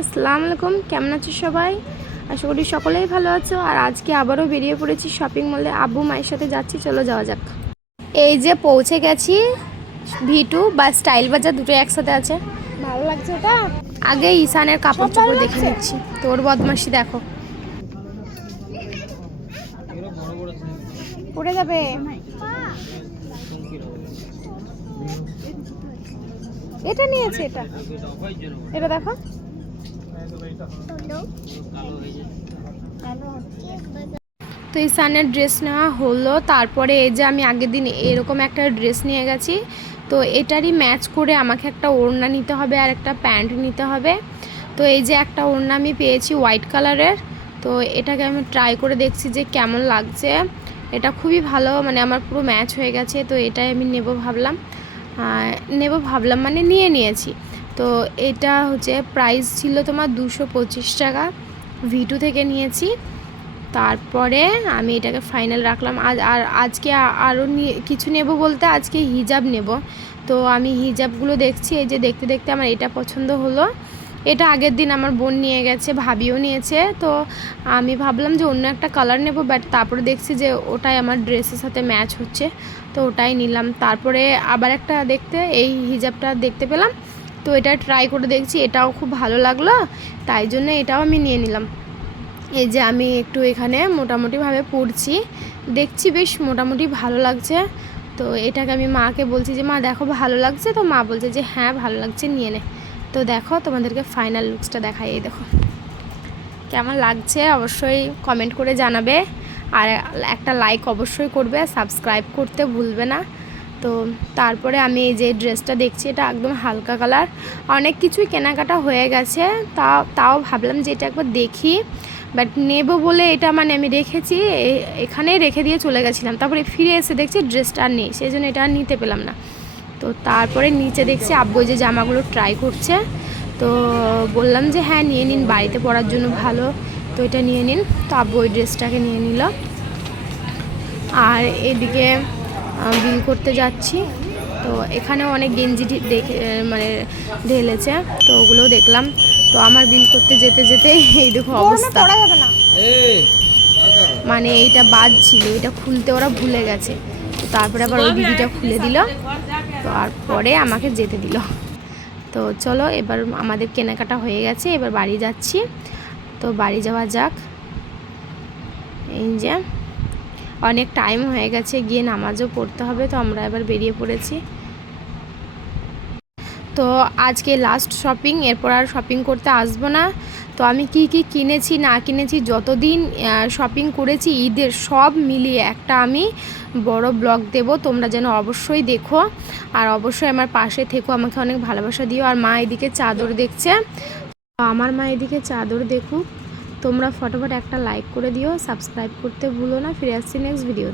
আসসালামু আলাইকুম, কেমন আছো সবাই? আশা করি সকলেই ভালো আছো। আর আজকে আবারও বেরিয়ে পড়েছি শপিং মলে, আব্বু মায়ের সাথে যাচ্ছি, চলো যাওয়া যাক। এই যে পৌঁছে গেছি, ভি2 বা স্টাইল বাজার দুটো একসাথে আছে। ভালো লাগছে এটা। আগে ঈশানের কাপড় চোপড় দেখে নিচ্ছি। তোর বদমাশি দেখো, পড়ে যাবে। এটা নিয়েছে, এটা এটা দেখো। তো ঈশানের ড্রেস নেওয়া হলো। তারপরে এই যে আমি আগের দিন এরকম একটা ড্রেস নিয়ে গেছি, তো এটারই ম্যাচ করে আমাকে একটা ওড়না নিতে হবে আর একটা প্যান্ট নিতে হবে। তো এই যে একটা ওড়না আমি পেয়েছি হোয়াইট কালারের, তো এটাকে আমি ট্রাই করে দেখছি যে কেমন লাগছে। এটা খুবই ভালো, মানে আমার পুরো ম্যাচ হয়ে গেছে। তো এটাই আমি নেব ভাবলাম মানে নিয়ে নিয়েছি। তো এটা হচ্ছে প্রাইস ছিল তোমার 225 টাকা, ভি2 থেকে নিয়েছি। তারপরে আমি এটাকে ফাইনাল রাখলাম। আর আজকে আরও কিছু নেব বলতে আজকে হিজাব নেব। তো আমি হিজাবগুলো দেখছি, এই যে দেখতে দেখতে আমার এটা পছন্দ হলো। এটা আগের দিন আমার বোন নিয়ে গেছে, ভাবিও নিয়েছে। তো আমি ভাবলাম যে অন্য একটা কালার নেব, বাট তারপরে দেখছি যে ওটাই আমার ড্রেসের সাথে ম্যাচ হচ্ছে, তো ওটাই নিলাম। তারপরে আবার একটা এই হিজাবটা দেখতে পেলাম, তো এটা ট্রাই করে দেখছি, এটাও খুব ভালো লাগলো, তাই জন্য এটাও আমি নিয়ে নিলাম। এই যে আমি একটু এখানে মোটামুটিভাবে পড়ছি, দেখছি বেশ মোটামুটি ভালো লাগছে। তো এটাকে আমি মাকে বলছি যে মা দেখো ভালো লাগছে, তো মা বলছে যে হ্যাঁ ভালো লাগছে, নিয়ে নে। তো দেখো তোমাদেরকে ফাইনাল লুকসটা দেখাই, এই দেখো কেমন লাগছে অবশ্যই কমেন্ট করে জানাবে, আর একটা লাইক অবশ্যই করবে, সাবস্ক্রাইব করতে ভুলবে না। তো তারপরে আমি এই যে ড্রেসটা দেখছি, এটা একদম হালকা কালার। অনেক কিছুই কেনাকাটা হয়ে গেছে, তাও ভাবলাম যে এটা একবার দেখি, বাট নেব বলে এটা মানে আমি রেখেছি, এখানেই রেখে দিয়ে চলে গেছিলাম। তারপরে ফিরে এসে দেখছি ড্রেসটা আর নেই, সেই জন্য এটা আর নিতে পেলাম না। তো তারপরে নিচে দেখছি আব্বু যে জামাগুলো ট্রাই করছে, তো বললাম যে হ্যাঁ নিয়ে নিন, বাড়িতে পরার জন্য ভালো, তো এটা নিয়ে নিন। তো আব্বু ওই ড্রেসটাকে নিয়ে নিল। আর এদিকে বিল করতে যাচ্ছি, তো এখানে অনেক গেঞ্জি দেখে মানে ঢেলেছে, তো ওগুলোও দেখলাম। তো আমার বিল করতে যেতে যেতে এই দেখো অবস্থা, মানে এইটা বাদ ছিল, এটা খুলতে ওরা ভুলে গেছে। তো তারপরে আবার ওই দিদিটা খুলে দিল, তারপরে আমাকে যেতে দিল। তো চলো এবার আমাদের কেনাকাটা হয়ে গেছে, এবার বাড়ি যাচ্ছি। তো বাড়ি যাওয়া যাক। এই যে অনেক টাইম হয়ে গেছে, গিয়ে নামাজও পড়তে হবে, তো আমরা এবার বেরিয়ে পড়েছি। তো আজকে লাস্ট শপিং, এরপর আর শপিং করতে আসবো না। তো আমি কি কি কিনেছি না কিনেছি, যতদিন শপিং করেছি ঈদের, সব মিলিয়ে একটা আমি বড় ব্লগ দেব, তোমরা যেন অবশ্যই দেখো, আর অবশ্যই আমার পাশে থেকো, আমাকে অনেক ভালোবাসা দিও। আর মা এদিকে চাদর দেখছে, আমার মা এদিকে চাদর দেখুক। তোমরা ফটোফট একটা লাইক করে দিও, সাবস্ক্রাইব করতে ভুলো না। ফিরে আসছি নেক্সট ভিডিও।